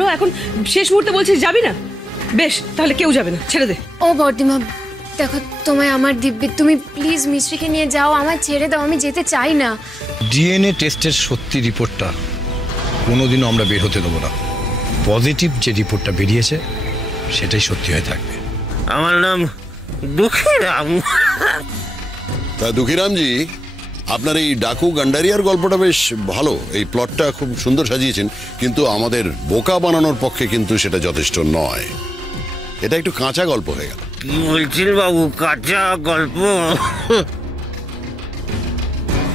হলো, এখন শেষ মুহূর্তে বলছিস যাবি না? বেশ, তাহলে কেউ যাবে না, ছেড়ে দে। ও বর্দিমা দেখো, তোমায় আমার দিব্যি, তুমি প্লিজ মিস্ত্রিকে নিয়ে যাও, আমায় ছেড়ে দাও, আমি যেতে চাই না। ডিএনএ টেস্টের সত্যি রিপোর্টটা কোনোদিনও আমরা বের হতে দেবো না। পজিটিভ যে রিপোর্টটা বেরিয়েছে সেটাই সত্যি হয়ে থাকবে। আমার নাম দুঃখীরাম। তা দুঃখীরামজি, আপনার এই ডাকু গান্ডারিয়ার গল্পটা বেশ ভালো, এই প্লটটা খুব সুন্দর সাজিয়েছেন, কিন্তু আমাদের বোকা বানানোর পক্ষে কিন্তু সেটা যথেষ্ট নয়। এটা একটু কাঁচা গল্প হয়ে গেল। কি বলছেন বাবু, কাঁচা গল্প?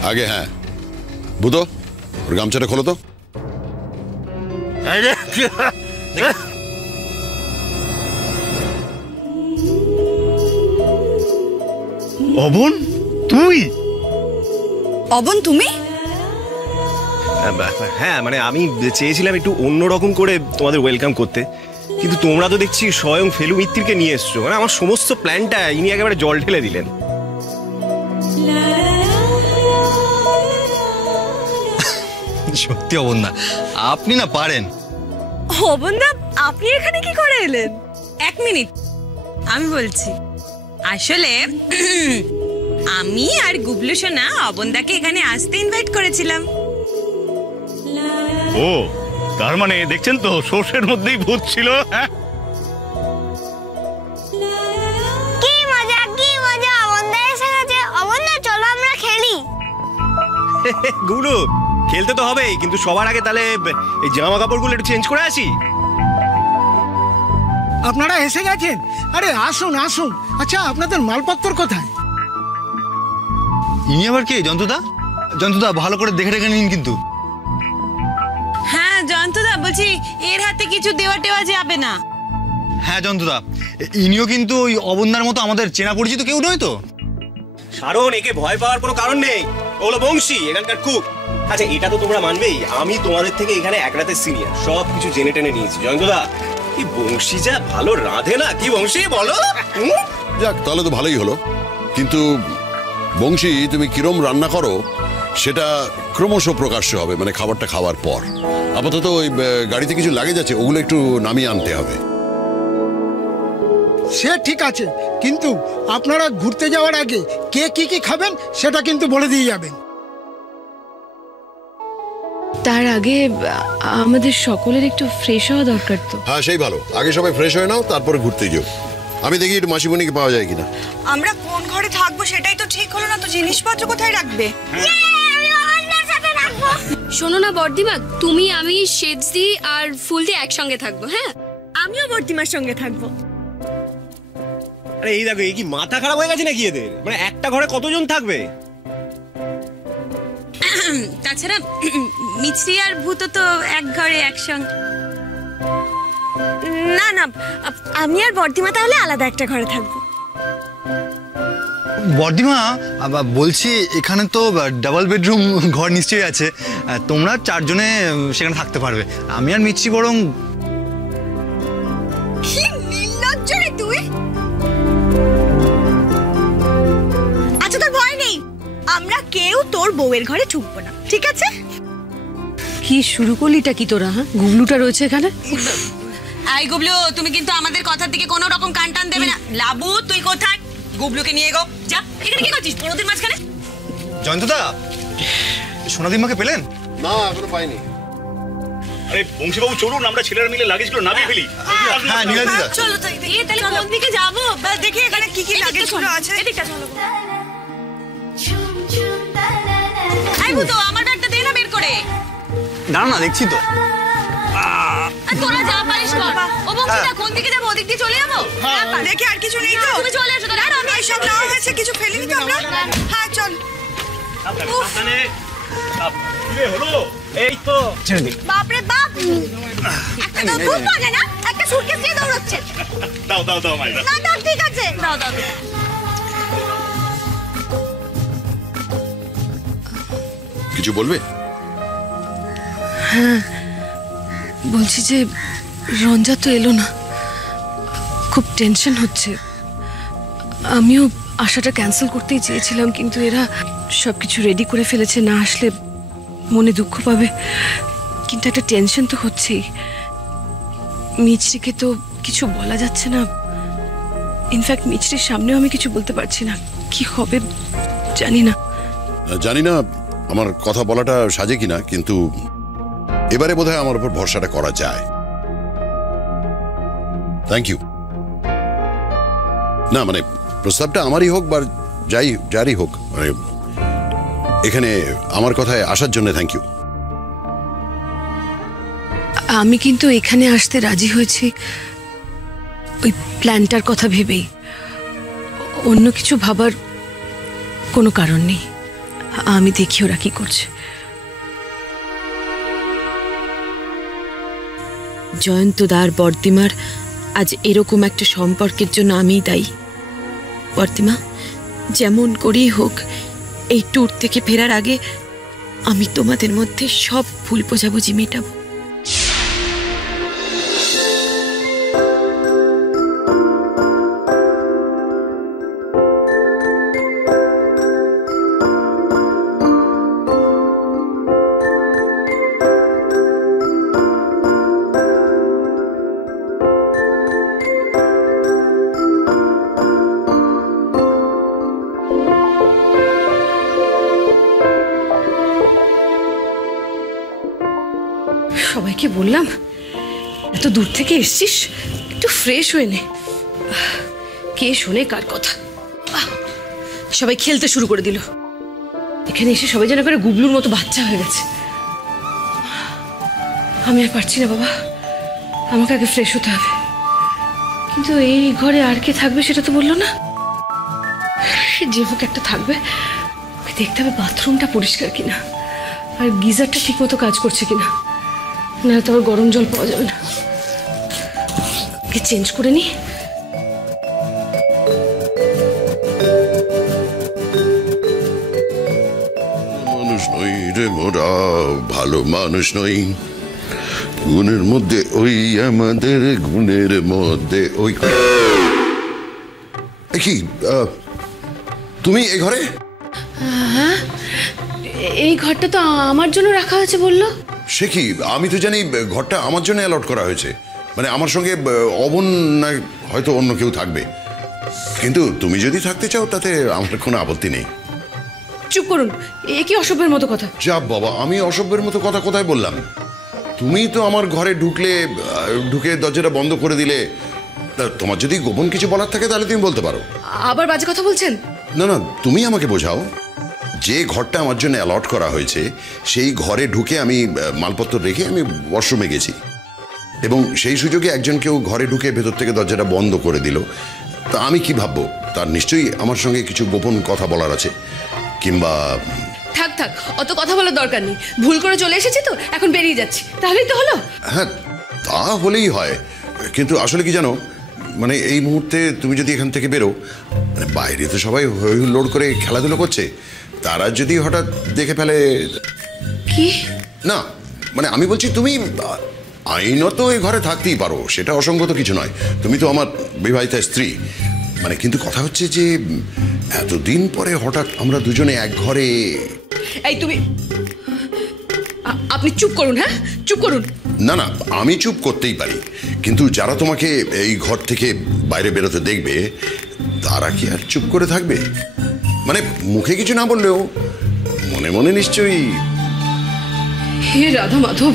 আগে হ্যাঁ, বুধো ওর গামছাটা খোলো তো। অবন, তুই? অবন তুমি? হ্যাঁ, মানে আমি চেয়েছিলাম একটু অন্যরকম করে তোমাদের ওয়েলকাম করতে, কিন্তু তোমরা তো দেখছি স্বয়ং ফেলু মিত্তিরকে নিয়ে এসছো। মানে আমার সমস্ত প্ল্যানটা ইনি একেবারে জল ঢেলে দিলেন। সত্যি অবন দা, আপনি না পারেন। অবন দা, আপনি এখানে কি করে এলেন? এক মিনিট, আমি বলছি। আসলে আমি আর গুবলু সোনা অবনদাকে এখানে আসতে ইনভাইট করেছিলাম। ও, তার মানে দেখছেন তো, সর্ষের মধ্যেই ভূত ছিল। কি মজা, কি মজা, অবনদা এসে গেছে। অবনদা চলো আমরা খেলি। গুলো খেলতে তো হবেই, কিন্তু সবার আগে তাহলে এই জামা কাপড়গুলো একটু চেঞ্জ করে আসি। আপনারা এসে গেছেন? আরে আসুন আসুন। আচ্ছা, আপনাদের মালপত্র কোথায়? ইনি আবার কে? জন্তুদা? জন্তুদা ভালো করে দেখে রেখে নিন কিন্তু। হ্যাঁ জয়ন্তদা, বলছি এর হাতে কিছু দেওয়া টেওয়া যাবে না। হ্যাঁ জন্তুদা, ইনিও কিন্তু ওই অবন্দার মতো আমাদের চেনা পরিচিত কেউ নয় তো। কারণ একে ভয় পাওয়ার কোনো কারণ নেই, ওগুলো বংশী, এখানকার কুক। আচ্ছা, এটা তো তোমরা মানবেই, আমি তোমাদের থেকে এখানে এক রাতের সিনিয়র, সব কিছু জেনে টেনে নিয়েছি। জয়ন্তদা, কি বংশী যা ভালো রাঁধে না, কি বংশী বলো? যাক, তাহলে তো ভালোই হলো। কিন্তু বংশী, তুমি কিরম রান্না করো সেটা ক্রমশ প্রকাশ্য হবে, মানে খাবারটা খাওয়ার পর। আপাতত ওই গাড়িতে কিছু লাগেজ আছে, ওগুলো একটু নামিয়ে আনতে হবে। সে ঠিক আছে, কিন্তু আপনারা ঘুরতে যাওয়ার আগে কে কি কি খাবেন সেটা কিন্তু বলে দিয়ে যাবেন। তার আগে আমাদের সকলের একটু ফ্রেশ হওয়া দরকার তো। হ্যাঁ, সেই ভালো। আগে সবাই ফ্রেশ হয়ে নাও, তারপরে ঘুরতে যাও। আমি দেখি একটু মাসিমণিকে পাওয়া যায় কিনা। আমরা কোন ঘরে থাকবো সেটাই তো ঠিক হলো না, তো জিনিসপত্র কোথায় রাখবে? শোনো না বর্দিমা, তুমি, আমি, শেজদি আর ফুলদি একসঙ্গে থাকবো। হ্যাঁ, আমিও বর্দিমার সঙ্গে থাকবো। আরে এই দেখো, এই কি মাথা খারাপ হয়ে গেছে নাকি এদের? মানে একটা ঘরে কতজন থাকবে? তাছাড়া মিছরি আর ভূত তো এক ঘরে একসঙ্গে। না না, আমি আর বর্দিমা তাহলে আলাদা একটা ঘরে থাকবো। বর্দিমা, বলছি এখানে তো ডাবল বেডরুম ঘর নিশ্চয়ই আছে, তোমরা চারজনে সেখানে থাকতে পারবে। আমি আর মিছরি বরং। কি নির্লজ্জ রে তুই! আচ্ছা, তোর ভয় নেই, আমরা কেউ তোর বউয়ের ঘরে ঢুকবো না, ঠিক আছে? কি শুরু করলিটা কি তোরা? হ্যাঁ, গুবলুটা রয়েছে এখানে। এই গুবলু, তুমি কিন্তু আমাদের কথার দিকে কোনো রকম কান টান দেবে না। লাবু, তুই কোথায়? গুবলুকে নিয়ে গো, যা। এখানে কি করছিস বড়দের মাঝখানে? জয়ন্তদা, সোনাদিমাকে পেলেন? না, এখনো পাইনি। আরে বংশীবাবু চলুন, আমরা ছেলেরা মিলে লাগেজগুলো নামিয়ে ফেলি। হ্যাঁ নীলাদিদা, চলো তো। তাহলে কোন দিকে যাবো? দেখি এখানে কি কি লাগেজগুলো আছে। এদিকটা চলো। এই ভূত, আমার ব্যাগটা দে না বের করে। দাঁড়া না, দেখছি তো। তোরা যা পারিস কর। ও বংশীদা, কোন দিকে যাবো? ওদিক দিয়ে চলে যাবো? দেখি আর কিছু নেই তো? তুমি চলে এসো। দাঁড়াও, আমি এসব নেওয়া হয়েছে, কিছু ফেলিনি তো আমরা? হ্যাঁ চল। হলো এই তো। বাপরে বাপ, একটা তো খুব মজা না, একটা সুটকেস নিয়ে দৌড়চ্ছে। দাও দাও দাও মাইরা। না দাও, ঠিক আছে, দাও দাও। কিছু বলবে? হ্যাঁ, বলছি যে রঞ্জা তো এলো না, খুব টেনশন হচ্ছে। আমিও আশাটা ক্যান্সেল করতেই চেয়েছিলাম, কিন্তু এরা সবকিছু রেডি করে ফেলেছে, না আসলে মনে দুঃখ পাবে, কিন্তু একটা টেনশন তো হচ্ছেই। মিছরিকে তো কিছু বলা যাচ্ছে না। ইনফ্যাক্ট মিছরির সামনেও আমি কিছু বলতে পারছি না। কি হবে জানি না। জানি না আমার কথা বলাটা সাজে কিনা, কিন্তু এবারে বোধহয় আমার উপর ভরসাটা করা যায়। Thank you. না মানে প্রস্তাবটা আমারই হোক বা যারই হোক, মানে এখানে আমার কথায় আসার জন্য থ্যাংক ইউ। আমি কিন্তু এখানে আসতে রাজি হয়েছি ওই প্ল্যানটার কথা ভেবেই। অন্য কিছু ভাবার কোনো কারণ নেই। আমি দেখি ওরা কি করছে। জয়ন্তদার বর্দিমার আজ এরকম একটা সম্পর্কের জন্য আমিই দায়ী। বর্দিমা, যেমন করেই হোক এই ট্যুর থেকে ফেরার আগে আমি তোমাদের মধ্যে সব ভুল বোঝাবুঝি মেটাবো। সবাইকে বললাম এত দূর থেকে এসছিস, একটু ফ্রেশ হয়ে নে। কে শোনে কার কথা? সবাই খেলতে শুরু করে দিল। এখানে এসে সবাই যেন করে গুবলুর মতো বাচ্চা হয়ে গেছে। আমি আর পারছি না বাবা, আমাকে আগে ফ্রেশ হতে হবে। কিন্তু এই ঘরে আর কে থাকবে সেটা তো বললো না। যে হোক একটা থাকবে, ওকে দেখতে হবে বাথরুমটা পরিষ্কার কিনা, আর গিজারটা ঠিক মতো কাজ করছে কিনা, না তো আর গরম জল পাওয়া যাবে না। ওকে চেঞ্জ করে নি। মানুষ নই রে মোরা, ভালো মানুষ নই, গুণের মধ্যে ওই আমাদের গুণের মধ্যে ওই। কি তুমি এই ঘরে? হ্যাঁ, এই ঘরটা তো আমার জন্য রাখা হয়েছে বললো। সে কি, আমি তো জানি ঘরটা আমার জন্য অ্যালট করা হয়েছে। মানে আমার সঙ্গে অবন না হয়তো অন্য কেউ থাকবে, কিন্তু তুমি যদি থাকতে চাও তাতে আমার কোনো আপত্তি নেই। চুপ করুন, এ কি অসভ্যের মতো কথা? যা বাবা, আমি অসভ্যের মতো কথা কোথায় বললাম? তুমি তো আমার ঘরে ঢুকে দরজাটা বন্ধ করে দিলে। তোমার যদি গোপন কিছু বলার থাকে তাহলে তুমি বলতে পারো। আবার বাজে কথা বলছেন? না না, তুমি আমাকে বোঝাও। যে ঘরটা আমার জন্য অ্যালট করা হয়েছে সেই ঘরে ঢুকে আমি মালপত্র রেখে আমি ওয়াশরুমে গেছি, এবং সেই সুযোগে একজন কেউ ঘরে ঢুকে ভেতর থেকে দরজাটা বন্ধ করে দিল। তা আমি কি ভাববো? তার নিশ্চয়ই আমার সঙ্গে কিছু গোপন কথা বলার আছে, কিংবা। থাক থাক, অত কথা বলার দরকার নেই। ভুল করে চলে এসেছি তো, এখন বেরিয়ে যাচ্ছি, তাহলেই তো হলো। হ্যাঁ, তা হলেই হয়। কিন্তু আসলে কি জানো, মানে এই মুহূর্তে তুমি যদি এখান থেকে বেরো, মানে বাইরে তো সবাই লোড করে খেলাধুলো করছে, তারা যদি হঠাৎ দেখে ফেলে। কি না, মানে আমি বলছি তুমি আইনত এই ঘরে থাকতেই পারো, সেটা অসঙ্গত কিছু নয়। তুমি তো আমার বিবাহিতা স্ত্রী। মানে কিন্তু কথা হচ্ছে যে এতদিন পরে হঠাৎ আমরা দুজনে এক ঘরে। এই তুমি, আপনি চুপ করুন। হ্যাঁ, চুপ করুন। না না, আমি চুপ করতেই পারি, কিন্তু যারা তোমাকে এই ঘর থেকে বাইরে বেরোতে দেখবে তারা কি আর চুপ করে থাকবে? মানে মুখে কিছু না বললেও মনে মনে নিশ্চয়ই। হে রাধা মাধব,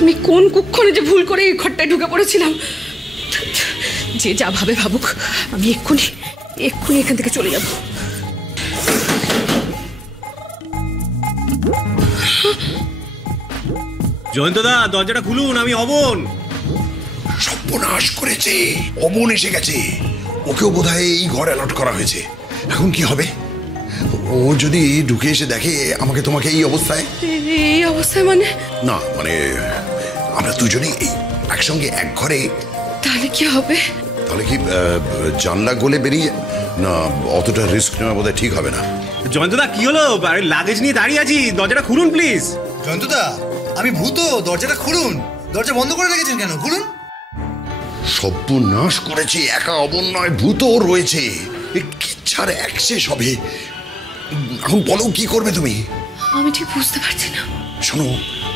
আমি কোন কুক্ষণে যে ভুল করে এই ঘরটায় ঢুকে পড়েছিলাম। যে যা ভাবে ভাবুক, আমি এক্ষুনি এখান থেকে চলে যাব। জয়ন্তদা, দরজাটা খুলুন, আমি অবন। সর্বনাশ করেছে, অবন এসে গেছে। ওকেও বোধহয় এই ঘর অ্যালট করা হয়েছে। এখন কি হবে? ও যদি ঢুকে এসে দেখে আমাকে তোমাকে এই অবস্থায়। এই অবস্থায় মানে? না মানে আমরা দুজনেই এই একসঙ্গে এক ঘরে। তাহলে কি হবে? তাহলে কি জানলা গলে বেরিয়ে? না, অতটা রিস্ক নেওয়া বোধহয় ঠিক হবে না। জয়ন্তদা, কি হলো? আরে লাগেজ নিয়ে দাঁড়িয়ে আছি, দরজাটা খুলুন প্লিজ। জয়ন্তদা, আমি ভূত, দরজাটা খুলুন। দরজা বন্ধ করে রেখেছেন কেন? খুলুন। সর্বনাশ করেছে, একা অবন নয়, ভূতও রয়েছে। কিচ্ছার একশেষ হবে। এখন বলো কি করবে তুমি? আমি ঠিক বুঝতে পারছি না। শোনো,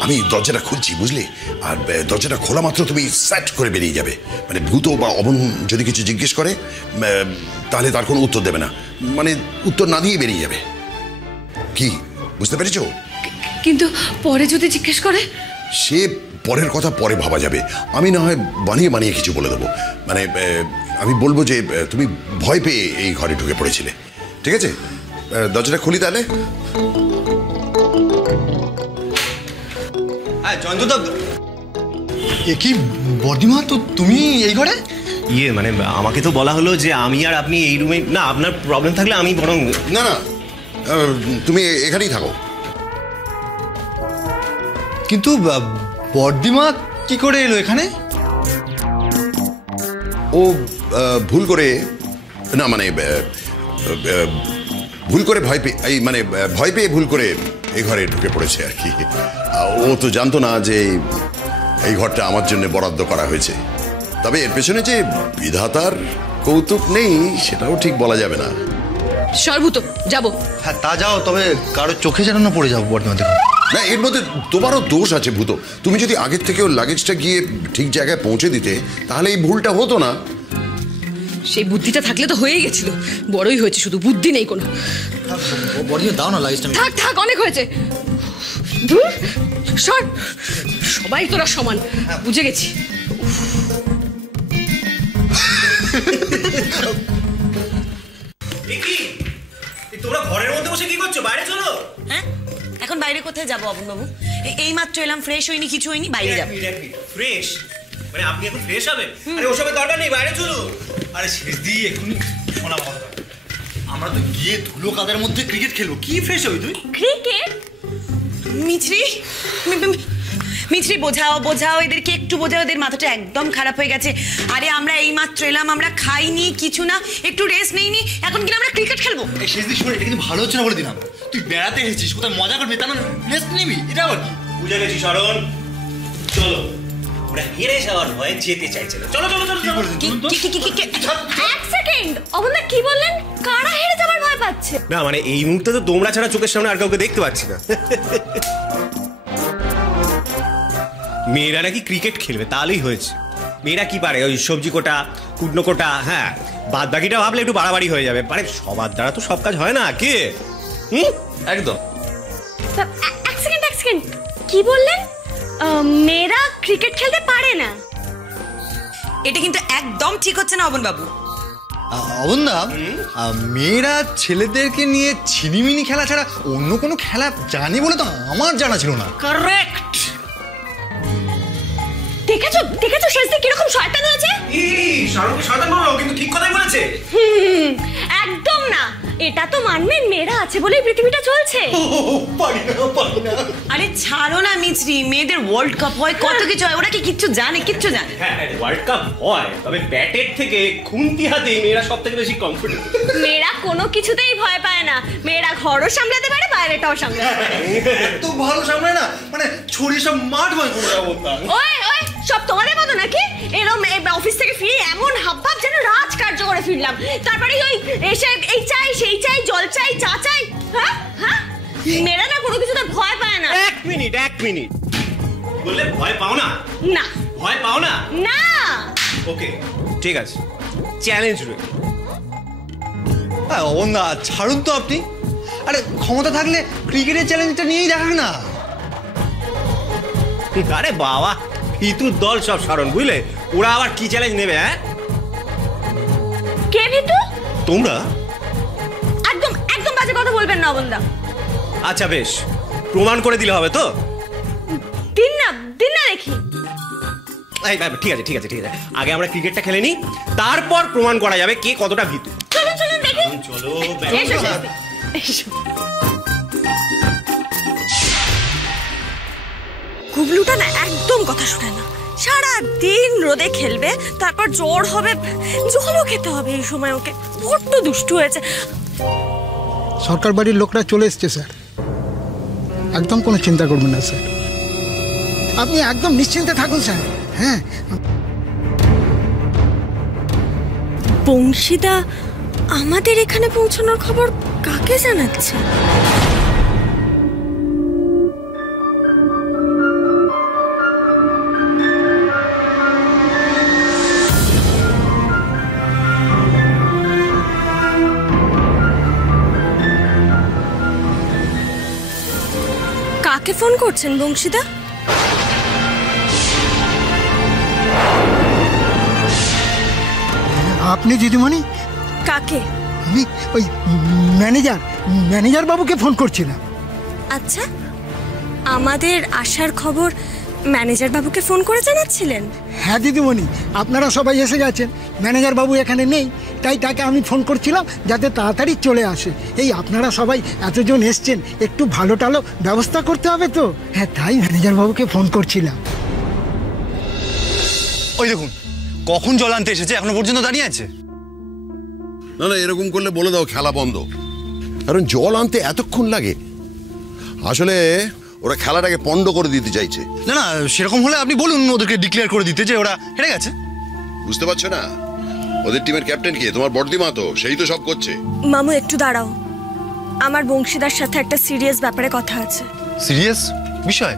আমি দরজাটা খুলছি বুঝলে, আর দরজাটা খোলা মাত্র তুমি সেট করে বেরিয়ে যাবে। মানে ভূত বা অবন যদি কিছু জিজ্ঞেস করে তাহলে তার কোনো উত্তর দেবে না, মানে উত্তর না দিয়ে বেরিয়ে যাবে। কি বুঝতে পেরেছো? কিন্তু পরে যদি জিজ্ঞেস করে? সে পরের কথা পরে ভাবা যাবে, আমি না হয় বানিয়ে বানিয়ে কিছু বলে দেবো। মানে আমি বলবো যে তুমি ভয় পেয়ে এই ঘরে ঢুকে পড়েছিলে। ঠিক আছে, দরজাটা খুলি তাহলে। জয়ন্তদা, এ কি বর্দিমা, তো তুমি এই ঘরে? মানে আমাকে তো বলা হলো যে আমি আর আপনি এই রুমে, না আপনার প্রবলেম থাকলে আমি বরং। না না, তুমি এখানেই থাকো। কিন্তু বর্দিমা কি করে এলো এখানে? ও ভুল করে, না মানে ভুল করে ভয় পেয়ে, এই মানে ভয় পেয়ে ভুল করে এই ঘরে ঢুকে পড়েছে আর কি। ও তো জানতো না যে এই ঘরটা আমার জন্য বরাদ্দ করা হয়েছে। তবে এর পেছনে যে বিধাতার কৌতুক নেই সেটাও ঠিক বলা যাবে না। সর্বত যাবো। হ্যাঁ তা যাও, তবে কারো চোখে যেন না পড়ে যাবো বর্দিমা। দেখো না, এর মধ্যে তোমারও দোষ আছে ভূত। তুমি যদি আগের থেকে ওর লাগেজটা গিয়ে ঠিক জায়গায় পৌঁছে দিতে তাহলে এই ভুলটা হতো না। সেই বুদ্ধিটা থাকলে তো হয়েই গেছিল, বড়ই হয়েছে, শুধু বুদ্ধি নেই কোনো। বর্দিমা দাও না লাগেজটা। থাক থাক, অনেক হয়েছে। ধুর, সর, সবাই তোরা সমান, বুঝে গেছি। তোমরা ঘরের মধ্যে বসে কি করছো? বাইরে চলো। হ্যাঁ, এখন বাইরে কোথায় যাবো অবন বাবু? এই মাত্র এলাম, ফ্রেশ হইনি, কিছু হয়নি, বাইরে যাবো। ফ্রেশ মানে আপনি এখন ফ্রেশ হবেন? আরে ওসবের দরকার নেই, বাইরে চলো। আরে শেষ দিয়ে এক্ষুনি শোনা কথা, আমরা তো গিয়ে ধুলো কাদার মধ্যে ক্রিকেট খেলবো, কি ফ্রেশ হবি তুই? ক্রিকেট? মিছরি, মিছরি বোঝাও বোঝাও, এদেরকে একটু বোঝাও, এদের মাথাটা একদম খারাপ হয়ে গেছে। আরে আমরা এই মাত্র এলাম, আমরা খাইনি কিছু না, একটু রেস্ট নেইনি, এখন কিনা আমরা ক্রিকেট খেলবো? এই শেষ দিয়ে শোন, এটা কিন্তু ভালো হচ্ছে না বলে দিলাম। তুই বেড়াতে এসেছিস, কোথায় মজা করবি, তা না রেস্ট নিবি, এটা আবার কি? বুঝে গেছি শরণ, চলো। ওরা হেরে যাওয়ার ভয়ে যেতে চাইছে না। চলো চলো চলো। এক সেকেন্ড, অবন্দা কি বললেন? কারা হেরে যাবার ভয় পাচ্ছে? না মানে এই মুহূর্তে তো তোমরা ছাড়া চোখের সামনে আর কাউকে দেখতে পাচ্ছি না। মেয়েরা নাকি ক্রিকেট খেলবে, তাহলেই হয়েছে। মেয়েরা কি পারে? ওই সবজি কোটা, কুটনো কোটা, হ্যাঁ, বাদ বাকিটা ভাবলে একটু বাড়াবাড়ি হয়ে যাবে। মানে সবার দ্বারা তো সব কাজ হয় না, কে? একদম। এক সেকেন্ড, কি বললেন? মেয়েরা ক্রিকেট খেলতে পারে না? এটা কিন্তু একদম ঠিক হচ্ছে না অবন বাবু। অবন্দা, মেয়েরা ছেলেদেরকে নিয়ে ছিনিমিনি খেলা ছাড়া অন্য কোনো খেলা জানি বলে তো আমার জানা ছিল না। কারেক্ট। দেখেছো শেষ দিয়ে কিরকম শয়তান হয়েছে? শাহরুখ শয়তান বললো, কিন্তু ঠিক কথাই বলেছে। একদম না, এটা তো মানবেন মেয়েরা আছে বলেই পৃথিবীটা চলছে। পারি না। আরে ছাড়ো না মিছরি, মেয়েদের ওয়ার্ল্ড কাপ হয়, কত কিছু হয়, ওরা কি কিচ্ছু জানে? কিচ্ছু জানে? হ্যাঁ, ওয়ার্ল্ড কাপ হয়, তবে ব্যাটের থেকে খুন্তি হাতে মেয়েরা সব থেকে বেশি কমফোর্টেবল। মেয়েরা কোনো কিছুতেই ভয় পায় না, মেয়েরা ঘরও সামলাতে পারে, বাইরেটাও সামলাতে পারে। এত ভালো সামনে না, মানে ছড়ি সব মাঠ ভয় করে অবস্থা। ওই সব তোমাদের মতো নাকি? এরকম অফিস থেকে ফিরে এমন হাবভাব যেন রাজকার্য করে ফিরলাম, তারপরে ওই এসে এই চাই সেই চাই, জল চাই, চা চাই। হ্যাঁ হ্যাঁ, মেয়েরা না কোনো কিছুতে ভয় পায় না। এক মিনিট বললে ভয় পাও না? না। ভয় পাও না? না। ওকে, ঠিক আছে, চ্যালেঞ্জ রয়ে। হ্যাঁ অবন্দা, ছাড়ুন তো আপনি। আরে ক্ষমতা থাকলে ক্রিকেটের চ্যালেঞ্জটা নিয়েই দেখান না। আরে বাবা, ভিতুর দল সব শরণ, বুঝলে? ওরা আবার কি চ্যালেঞ্জ নেবে? হ্যাঁ, কে ভিতু? তোমরা। একদম বাজে কথা বলবেন না অবন্দা। আচ্ছা বেশ, প্রমাণ করে দিলে হবে তো? দিন না দেখি। ঠিক আছে, আগে আমরা ক্রিকেটটা খেলে নিই, তারপর প্রমাণ করা যাবে কে কতটা ভীতু। চলুন দেখি। চলো। গুবলুটা না একদম কথা শোনে না, সারা দিন রোদে খেলবে, তারপর জ্বর হবে, জলও খেতে হবে এই সময়। ওকে বড্ড দুষ্টু হয়েছে। সরকার বাড়ির লোকরা চলে এসছে স্যার, একদম কোনো চিন্তা করবেন না স্যার, আপনি একদম নিশ্চিন্তে থাকুন স্যার। হ্যাঁ, বংশীদা আমাদের এখানে পৌঁছানোর খবর কাকে জানাচ্ছে? কাকে ফোন করছেন বংশীদা? আপনি দিদিমণি? কাকে? আমি ওই ম্যানেজার বাবুকে ফোন করছিলাম। আচ্ছা, আমাদের আসার খবর ম্যানেজার বাবুকে ফোন করে জানাচ্ছিলেন? হ্যাঁ দিদিমণি, আপনারা সবাই এসে গেছেন, ম্যানেজার বাবু এখানে নেই, তাই তাকে আমি ফোন করছিলাম যাতে তাড়াতাড়ি চলে আসে। এই আপনারা সবাই এতজন এসছেন, একটু ভালো টালো ব্যবস্থা করতে হবে তো। হ্যাঁ, তাই ম্যানেজার বাবুকে ফোন করছিলাম। ওই দেখুন কখন জল আনতে এসেছে, এখনো পর্যন্ত দাঁড়িয়ে আছে। না না, এরকম করলে বলে দাও খেলা বন্ধ, কারণ জল আনতে এতক্ষণ লাগে। আসলে ওরা খেলাটাকে পণ্ড করে দিতে চাইছে। না না, সেরকম হলে আপনি বলুন ওদেরকে ডিক্লেয়ার করে দিতে যে ওরা হেরে গেছে। বুঝতে পারছো না? ওদের টিমের ক্যাপ্টেন কে? তোমার বড়দিমা তো, সেই তো সব করছে। মামু একটু দাঁড়াও, আমার বংশীদার সাথে একটা সিরিয়াস ব্যাপারে কথা আছে। সিরিয়াস বিষয়?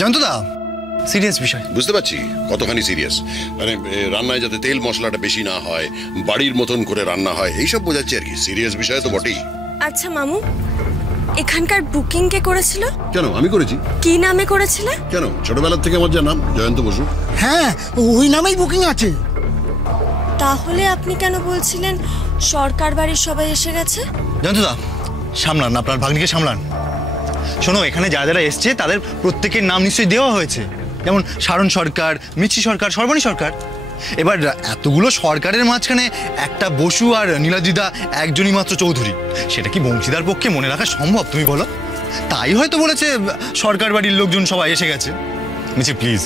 জয়ন্তদা, সিরিয়াস বিষয়। বুঝতে পারছি কতখানি সিরিয়াস, মানে রান্নায় যাতে তেল মশলাটা বেশি না হয়, বাড়ির মতন করে রান্না হয়, এইসব বোঝাচ্ছে আর কি। সিরিয়াস বিষয় তো বটেই। আচ্ছা মামু, এখানকার বুকিং কে করেছিল? কেন, আমি করেছি। কি নামে করেছিলে? কেন, ছোটবেলার থেকে আমার যা নাম জয়ন্ত বসু। হ্যাঁ, ওই নামেই বুকিং আছে। তাহলে আপনি কেন বলছিলেন সরকার বাড়ির সবাই এসে গেছে? জয়ন্তদা সামলান, আপনার ভাগ্নিকে সামলান। শোনো, এখানে যারা যারা এসছে তাদের প্রত্যেকের নাম নিশ্চয়ই দেওয়া হয়েছে, যেমন সারণ সরকার, মিছি সরকার, সর্বাণী সরকার। এবার এতগুলো সরকারের মাঝখানে একটা বসু আর নীলাদিদা একজনই মাত্র চৌধুরী, সেটা কি বংশীদার পক্ষে মনে রাখা সম্ভব তুমি বলো? তাই হয়তো বলেছে সরকার বাড়ির লোকজন সবাই এসে গেছে। মিছি প্লিজ,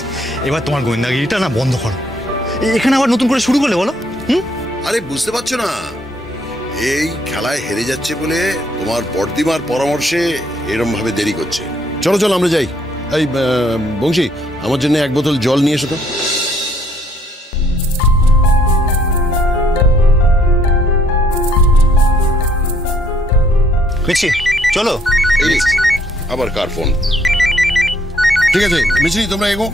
এবার তোমার গোয়েন্দাগিরিটা না বন্ধ করো, এখানে আবার নতুন করে শুরু করলে বলো। আরে বুঝতে পারছো না, এই খেলায় হেরে যাচ্ছে বলে তোমার বড়দিমার পরামর্শে এরম ভাবে দেরি করছে। চলো চলো আমরা যাই। এই বংশী, আমার জন্য এক বোতল জল নিয়ে এসো তো। মিছি চলো। এই আবার কার ফোন? ঠিক আছে মিছি, তোমরা এগো।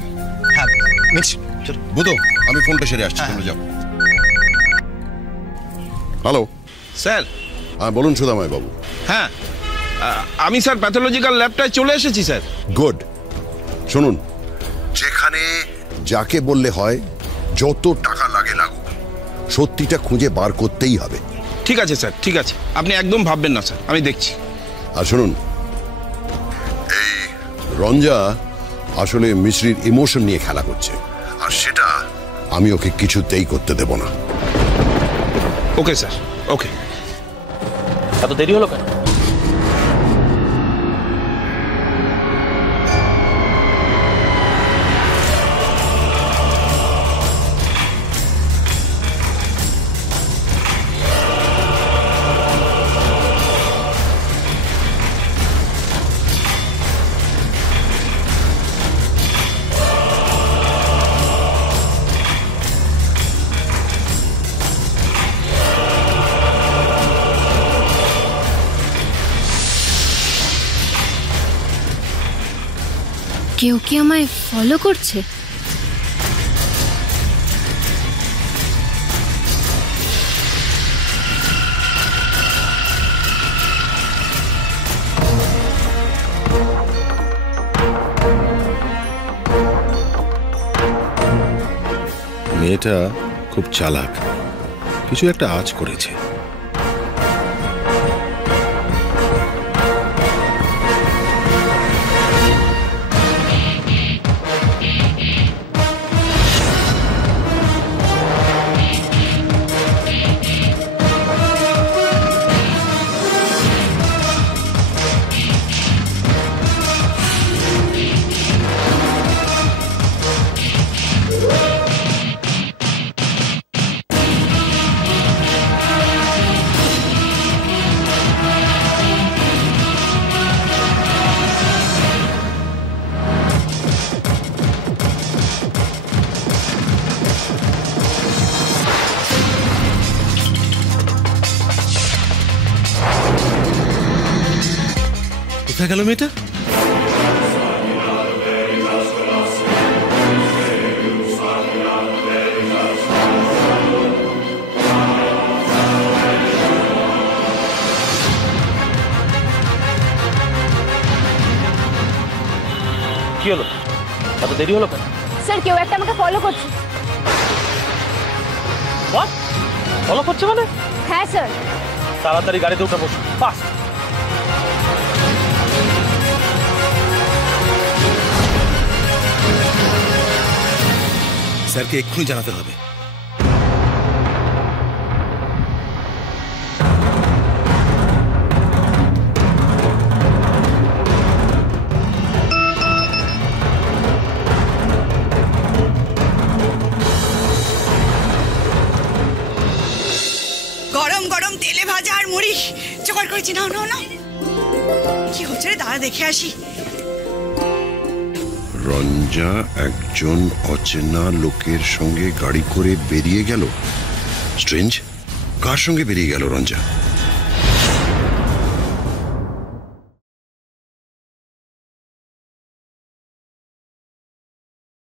হ্যাঁ মিছি চলো। বুঝো, আমি ফোনটা সেরে আসছি, তোমরা যাও। Hello sir. হ্যাঁ বলুন সুদাময় বাবু। হ্যাঁ, আমি স্যার প্যাথোলজিক্যাল ল্যাবটায় চলে এসেছি স্যার। গুড। শুনুন, যেখানে যাকে বললে হয় যত টাকা লাগে লাগুক, সত্যিটা খুঁজে বার করতেই হবে। ঠিক আছে স্যার, ঠিক আছে, আপনি একদম ভাববেন না স্যার, আমি দেখছি। আর শুনুন, এই রঞ্জা আসলে মিশ্রির ইমোশন নিয়ে খেলা করছে, আর সেটা আমি ওকে কিছুতেই করতে দেব না। ওকে স্যার, ওকে। এত দেরি হলো কেন? কেউ কি আমায় ফলো করছে? মেয়েটা খুব চালাক, কিছু একটা আঁচ করেছে। কোথায় গেল মেয়েটা? কি হলো, এত দেরি হলো কেন? স্যার কেউ একটা আমাকে ফলো করছে। ফলো করছে মানে? হ্যাঁ স্যার। তাড়াতাড়ি গাড়িতে উঠে বসো, ফাস্ট। স্যারকে এক্ষুনি জানাতে হবে। গরম গরম তেলে ভাজা আর মুড়ি জোগাড় করেছি, নাও নাও নাও। কি হচ্ছে রে, দাঁড়া দেখে আসি। রঞ্জা একজন অচেনা লোকের সঙ্গে গাড়ি করে বেরিয়ে গেল। স্ট্রেঞ্জ, কার সঙ্গে বেরিয়ে গেল রঞ্জা?